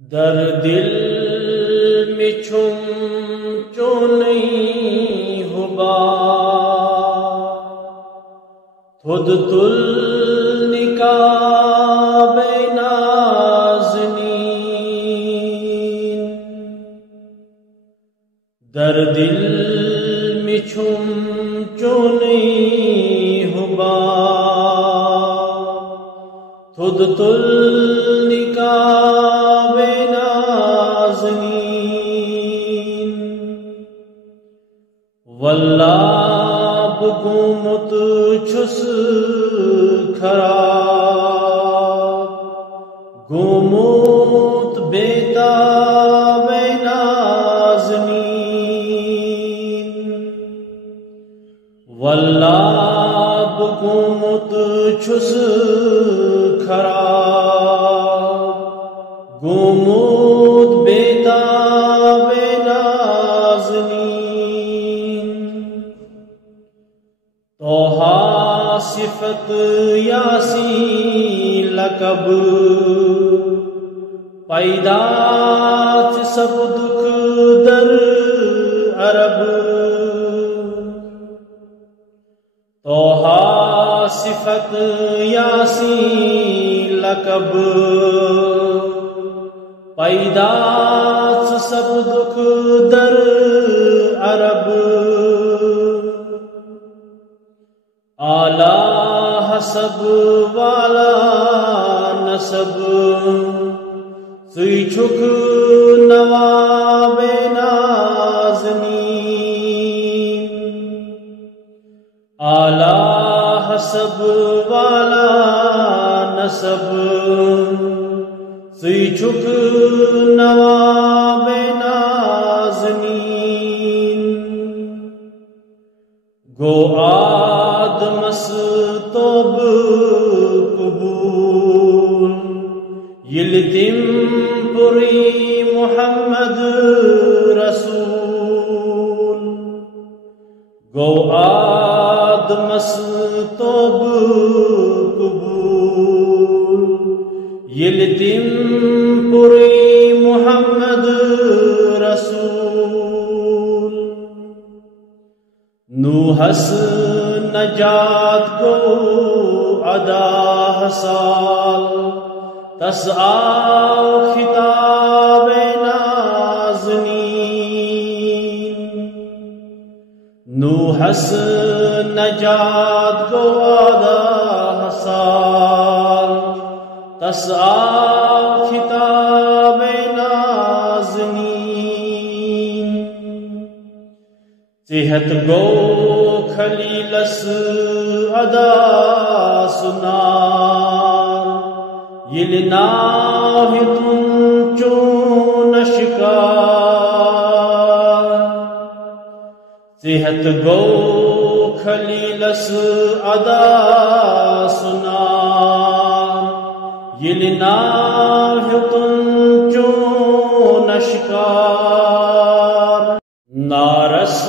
در دل میں چھم چوں نہیں ہوبا تھود تل نکاب نازنین در دل میں چھم چوں نہیں ہوبا تھود تل نکاب نازنین واللہ بگمت چھس خراب گمت بیتاب نازنین واللہ بگمت چھس خراب گمت بیتاب نازنین توہا صفت یاسی لقب پیدا سب دکھ در عرب توہا صفت یاسی لقب پیدا سب دکھ در عرب اعلی حسب والا نسب سی چھک نواب نازنین اعلی حسب والا نسب سی چھک نواب نازنین گو آدمس توب قبول یلتم پری محمد رسول گو آدمس توب قبول یلتم پری محمد رسول نوحس نجات کو ادا سال تس آؤ خطاب نازنین نوحس نجات کو ادا سال تس آؤ خطاب نازنین صحت گو خلیلس ادا سنار یلناہ تم چون شکار صحت گو خلیلس ادا سنار یلناہ تم چون شکار نارس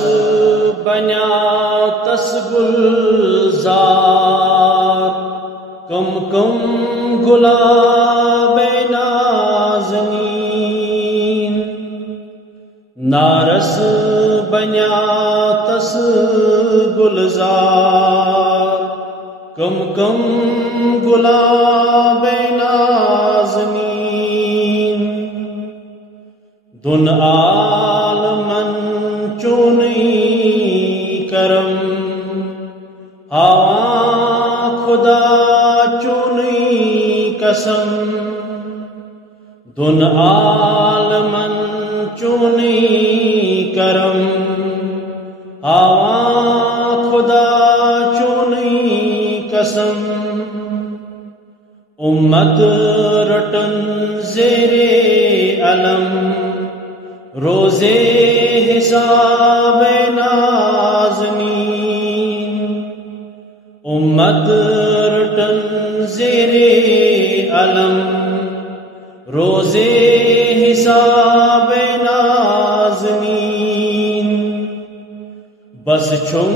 بنیا تس گلزار کم کم گلاب نازنین نارس بنیا تس گلزار کم کم گلاب نازنین دن عالمن چونی کرم ہاں خدا چونی قسم دن عالمن چونی کرم ہاں خدا چونی قسم امت رٹن زیر علم روزے حساب نازنین امت رٹن زیر علم روزے حساب نازنین بس چھم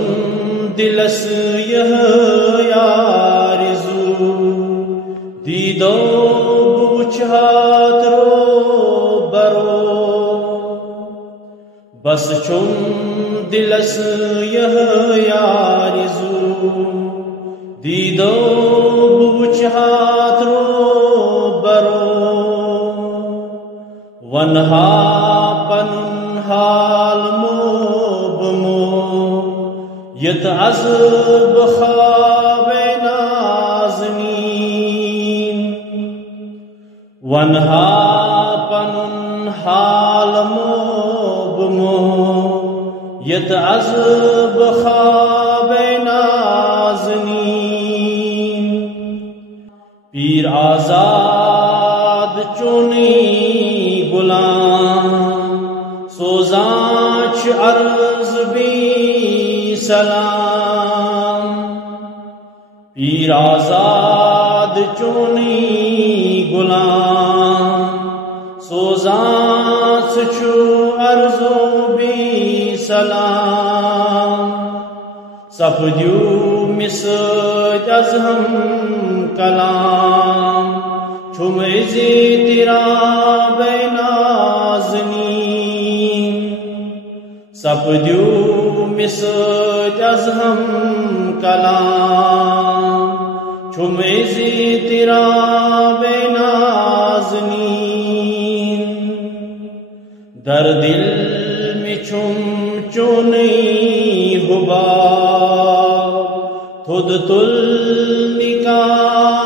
دلس یہ یارزو دیدو بوچھات رو بس چم دلس یہ یارزو دیدو بوچ ہاتھ رو برو ونہا پن حال مو بمو یت عذب خواب نازنین ونہا پن حال مو بمو یت عذب خواب نازنین پیر آزاد چونی غلام سوزانچ عرض بھی سلام پیر آزاد چونی غلام سوزانچ عرض بھی سلام سپدیو مسج از ہم کلام چھم ازی تیرا بے نازنین سپدیو مسج از ہم کلام چھم ازی تیرا بے نازنین در دل میں چھم چونی حباب تھد تل نکال